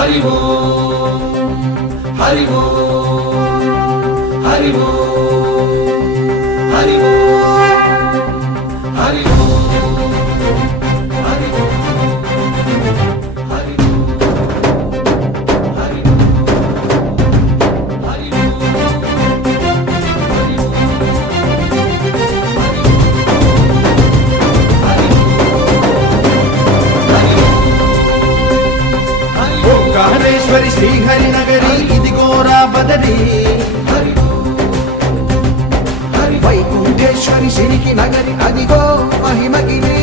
హరి ఓం హరి ఓం హరి ఓం హరి ఓం హరి ఓం హరి ఓం హరి ఓం హరి ఓంకారేశ్వరి శ్రీహరి నగరి ఇదిగోరా బదరి వైకుంఠేశ్వరి సిరికి నగరి అదిగో మహిమగిరి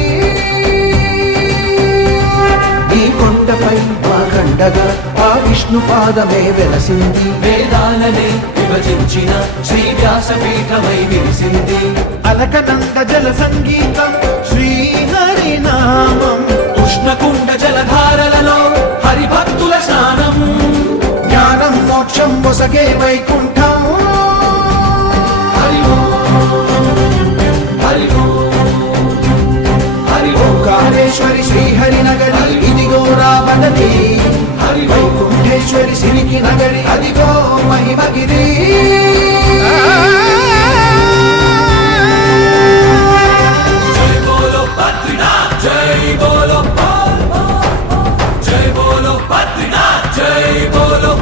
ఈ కొండపై మా కండగా ఆ విష్ణు పాదమే వెలసింది వేదాలనే విభజించిన శ్రీ వ్యాసపీఠమై విరిసింది అలకనంద జల సంగీతం శ్రీహరి నామం ఉష్ణకుండ జలధారలలో హరిభక్తుల స్నానం జ్ఞానం మోక్షం మొసగే వైకుంఠం హరి ఓం హరి ఓం హరి ఓం ఓంకారేశ్వరి శ్రీహరి నగరి ఇదిగో రాబదరి హరి ఓం వైకుంఠేశ్వరి సిరికి నగరి అదిగో మహిమగిరి జై బోలో బద్రీనాథ్ జై బోలో జై బోలో బద్రీనాథ్ జై బోలో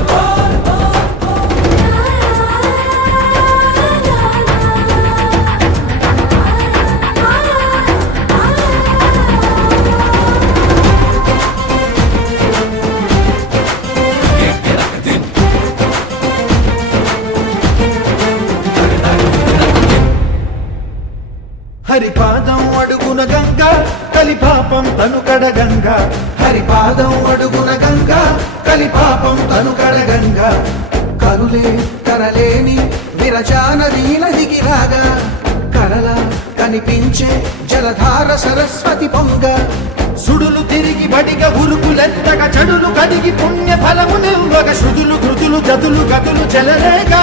హరిపాదం అడుగున గంగా కలిపాపం తను కడగంగా హరిపాదం అడుగున గంగా కలిపాపం తను కడగంగా కరులే కరలేని విరచానది నదికి రాగా కరల కనిపించే జలధార సరస్వతి పొంగ సుడులు తిరిగి బడిగ ఉరుకులెత్తగా చెడులు కడిగి పుణ్య ఫలము నిల్వగ శృతులు కృతులు జతులు గతులు చెలరేగా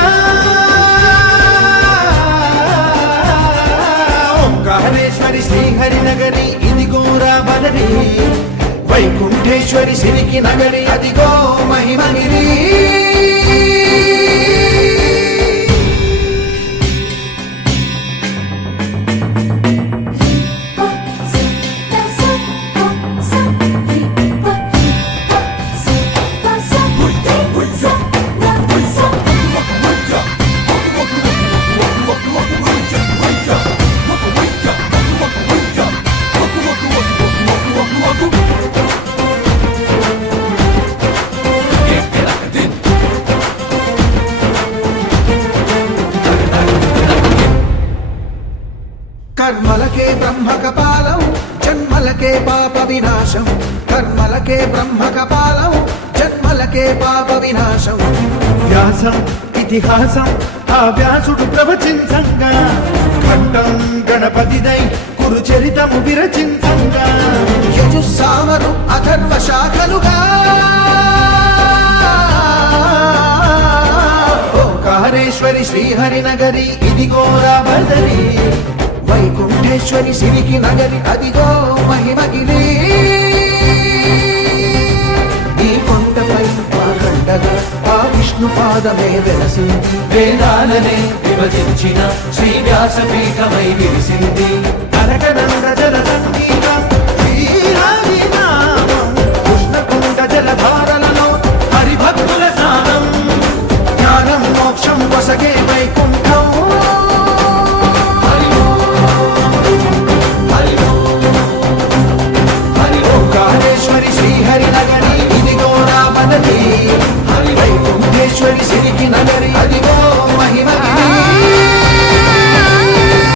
ఓంకారేశ్వరి శ్రీహరి నగరి ఇదిగో రాబదరి వైకుంఠేశ్వరి సిరికి నగరి అదిగో మహిమగిరి కర్మలకే బ్రహ్మ కపాలం జన్మలకే పాప వినాశం కర్మలకే బ్రహ్మ కపాలం జన్మలకే పాప వినాశం వ్యాసం ఇతిహాసం ఆ వ్యాసుడు ప్రవచించంగా ఖండం గణపతిదై కురు చరితము విరచించంగా యజుస్సామరు అథర్వ శాఖలుగా ఓంకారేశ్వరి శ్రీహరి నగరి ఇదిగో రాబదరి వైకుంఠేశ్వరి సిరికి నగరి అదిగో మహిమగిరి ఈ కొండపై మా కండగా ఆ విష్ణు పాదమే వెలసింది వేదాలనే విభజించిన శ్రీ వ్యాసపీఠమై విరిసింది అరకనంద జల